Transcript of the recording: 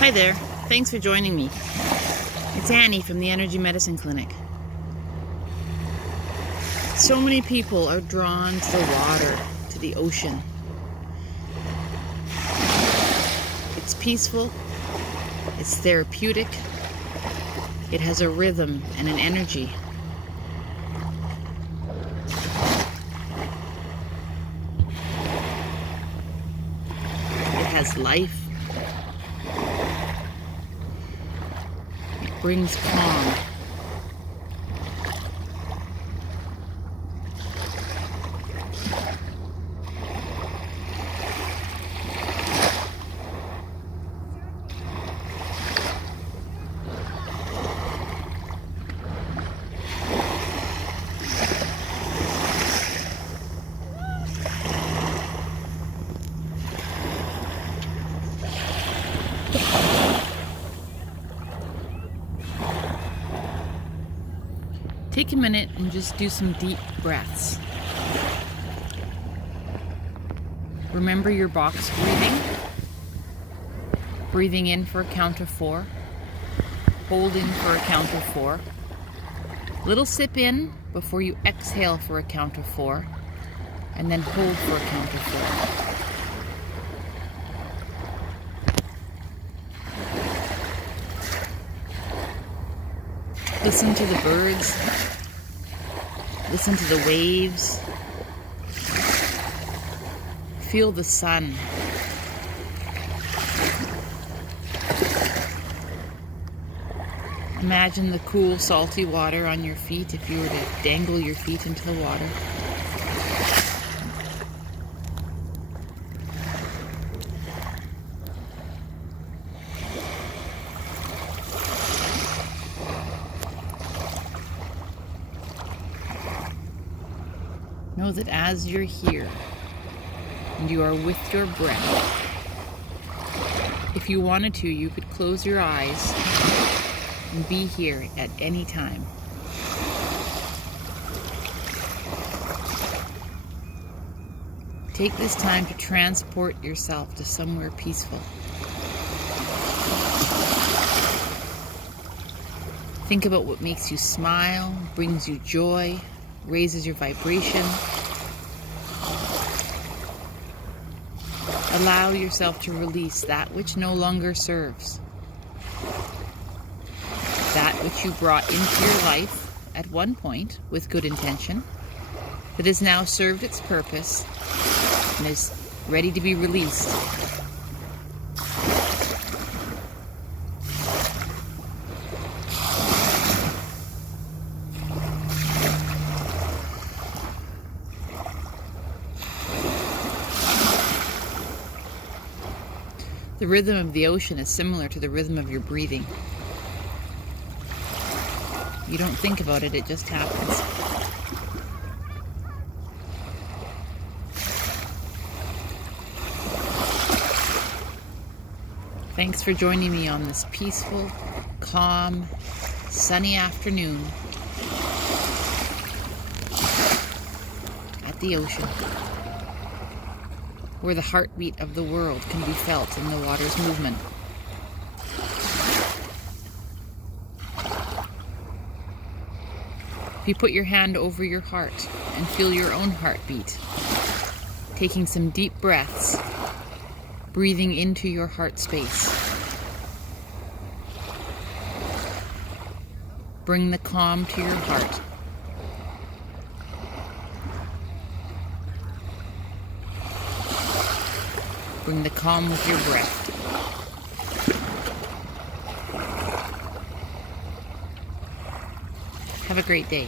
Hi there. Thanks for joining me. It's Annie from the Energy Medicine Clinic. So many people are drawn to the water, to the ocean. It's peaceful, it's therapeutic, it has a rhythm and an energy. It has life. It brings calm. Take a minute and just do some deep breaths. Remember your box breathing. Breathing in for a count of 4. Holding for a count of 4. Little sip in before you exhale for a count of 4. And then hold for a count of 4. Listen to the birds. Listen to the waves. Feel the sun. Imagine the cool, salty water on your feet if you were to dangle your feet into the water. Know that as you're here and you are with your breath, if you wanted to, you could close your eyes and be here at any time. Take this time to transport yourself to somewhere peaceful. Think about what makes you smile, brings you joy, raises your vibration. Allow yourself to release that which no longer serves. That which you brought into your life at one point with good intention, that has now served its purpose and is ready to be released. The rhythm of the ocean is similar to the rhythm of your breathing. You don't think about it, it just happens. Thanks for joining me on this peaceful, calm, sunny afternoon at the ocean, where the heartbeat of the world can be felt in the water's movement. If you put your hand over your heart and feel your own heartbeat, taking some deep breaths, breathing into your heart space. Bring the calm to your heart. Bring the calm with your breath. Have a great day.